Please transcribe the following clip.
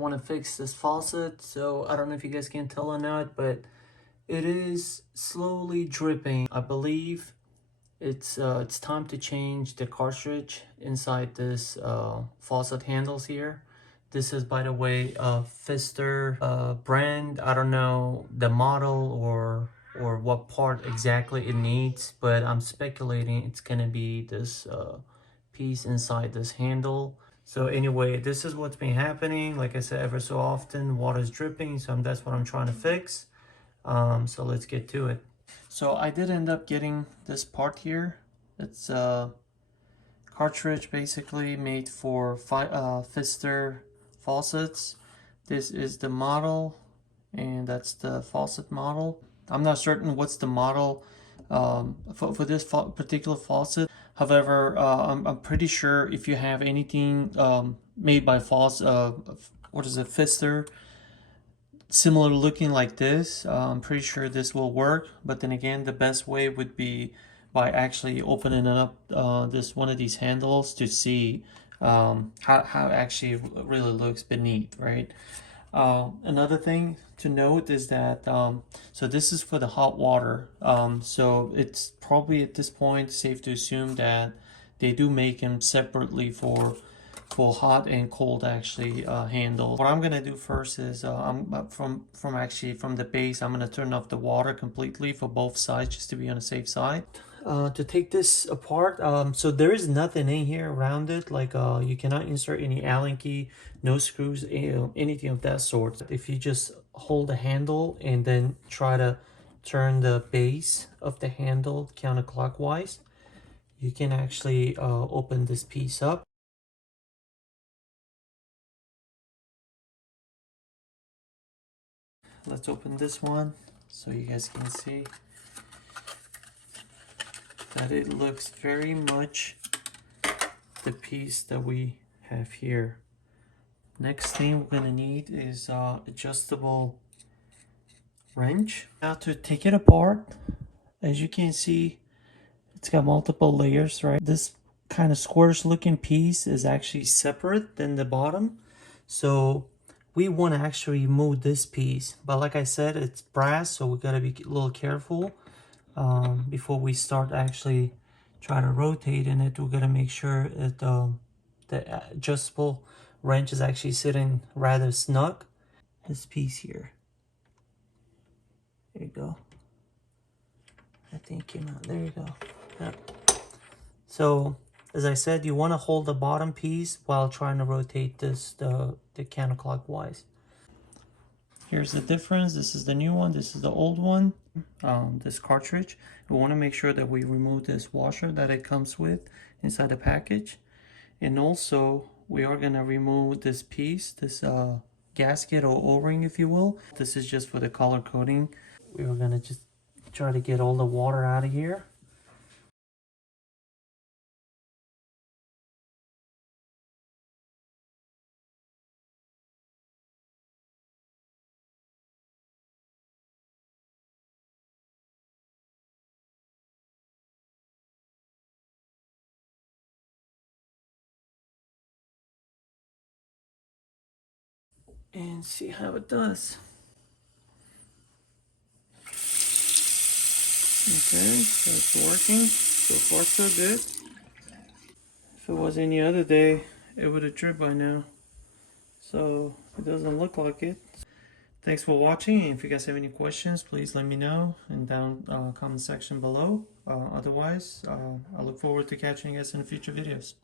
I want to fix this faucet, so I don't know if you guys can tell or not, but it is slowly dripping. I believe it's time to change the cartridge inside this faucet handles here. This is, by the way, Pfister brand. I don't know the model or what part exactly it needs, but I'm speculating it's gonna be this piece inside this handle. So anyway, this is what's been happening. Like I said, ever so often water's dripping, so that's what I'm trying to fix. So let's get to it. So I did end up getting this part here. It's a cartridge basically made for Pfister faucets. This is the model, and that's the faucet model. I'm not certain what's the model for this particular faucet. However, I'm pretty sure if you have anything made by what is it, Pfister, similar looking like this, I'm pretty sure this will work. But then again, the best way would be by actually opening up this one of these handles to see how it actually really looks beneath, right? Another thing to note is that so this is for the hot water, so it's probably at this point safe to assume that they do make them separately for hot and cold actually handle. What I'm gonna do first is I'm from the base, I'm gonna turn off the water completely for both sides just to be on the safe side. To take this apart, so there is nothing in here around it, like you cannot insert any Allen key, no screws, anything of that sort. If you just hold the handle and then try to turn the base of the handle counterclockwise, you can actually open this piece up. Let's open this one so you guys can see that it looks very much the piece that we have here. Next thing we're gonna need is adjustable wrench. Now to take it apart, as you can see, it's got multiple layers, right? This kind of squarish looking piece is actually separate than the bottom. So we want to actually remove this piece. But like I said, it's brass, so we got to be a little careful before we start actually try to rotate in it. We're going to make sure that the adjustable wrench is actually sitting rather snug. This piece here. There you go. I think it came out. There you go. Yep. So as I said, you want to hold the bottom piece while trying to rotate this the counterclockwise. Here's the difference. This is the new one. This is the old one. This cartridge. We want to make sure that we remove this washer that it comes with inside the package, and also we are going to remove this piece, this gasket or O-ring, if you will. This is just for the color coding. We are going to just try to get all the water out of here. And see how it does. Okay, so it's working. So far so good. If it was any other day, it would have dripped by now. So it doesn't look like it. Thanks for watching. If you guys have any questions, please let me know in down comment section below. Otherwise, I look forward to catching you guys in future videos.